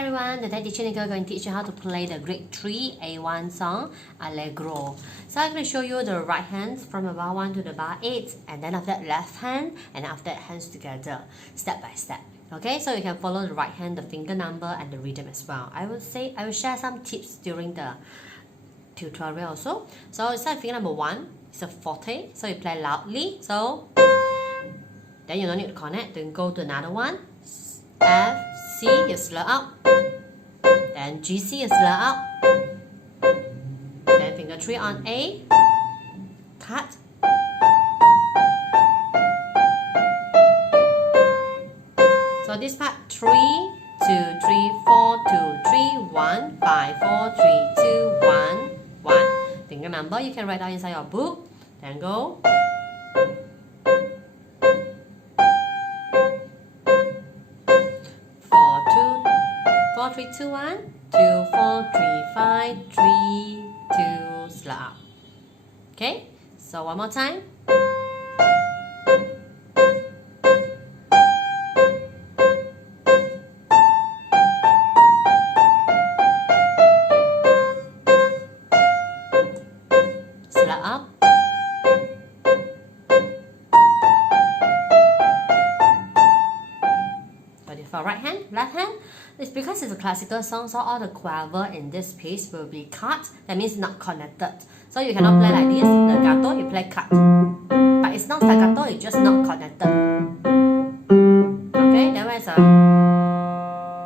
Hi everyone, today teacher Nicole going to teach you how to play the grade 3 A1 song Allegro. So I'm going to show you the right hand from the bar 1 to the bar 8, and then after that left hand, and after that hands together, step by step. Okay, so you can follow the right hand, the finger number and the rhythm as well. I will share some tips during the tutorial also. So start with finger number 1, it's a forte, so you play loudly. So then you don't need to connect, then go to another one. F, C, you slur up. Then G, C, you slur up. Then finger 3 on A. Cut. So this part 3, 2, 3, 4, 2, 3, 1, 5, 4, 3, 2, 1, 1. Finger number you can write down inside your book. Then go. 4, 3, 2, 1, 2, 4, 3, 5, 3, 2, slur up. Okay, so one more time. Slur up. For right hand, left hand, it's because it's a classical song, so all the quaver in this piece will be cut. That means not connected. So you cannot play like this. Legato, you play cut. But it's not staccato, it's just not connected. Okay, then where's a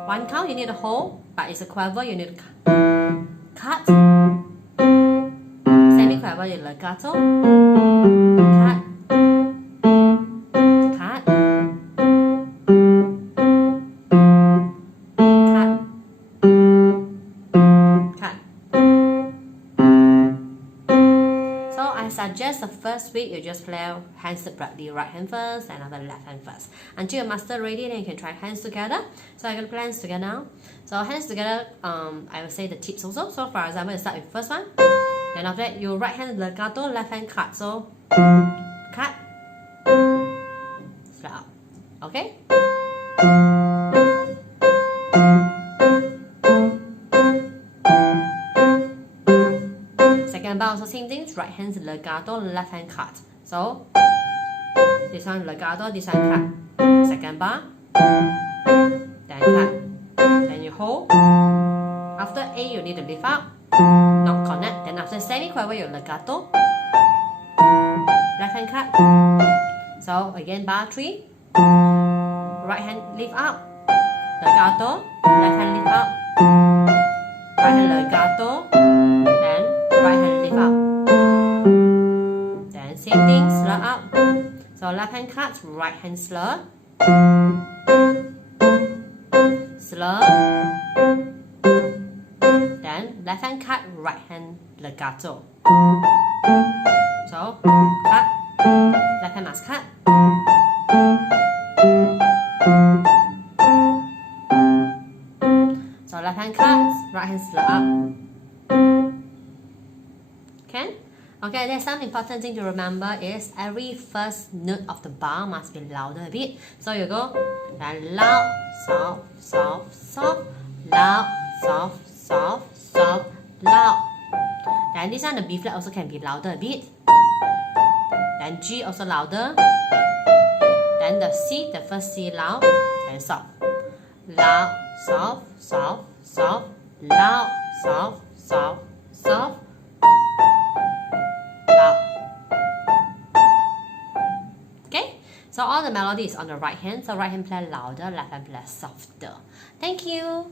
one count you need to hold, but it's a quaver you need to cut. Semi quaver you legato. Cut. I suggest the first week you just play hands separately, right hand first and other left hand first. Until you master ready, then you can try hands together. So I'm going to play hands together now. So hands together, I will say the tips also. So for example, you start with the first one. Then after that, you right hand legato, left hand cut. So cut, slap up. Okay? Second bar also same thing, right hand legato, left hand cut. So this one legato, this one cut. Second bar, then cut. Then you hold. After A you need to lift up, not connect. Then after semi quaver you legato, left hand cut. So again bar 3, right hand lift up, legato, left hand lift up, right hand legato, then right hand lift up. Then same thing, slur up. So left hand cut, right hand slur. Slur. Then left hand cut, right hand legato. So cut, left hand must cut. So left hand cut, right hand slur up. Okay, there's some important thing to remember is every first note of the bar must be louder a bit. So you go then loud, soft, soft, soft, loud, soft, soft, soft, loud. Then this one the B flat also can be louder a bit. Then G also louder. Then the C, the first C loud, then soft. Loud, soft, soft, soft, loud, soft, soft, soft. Okay, so all the melody is on the right hand, so right hand play louder, left hand play softer. Thank you.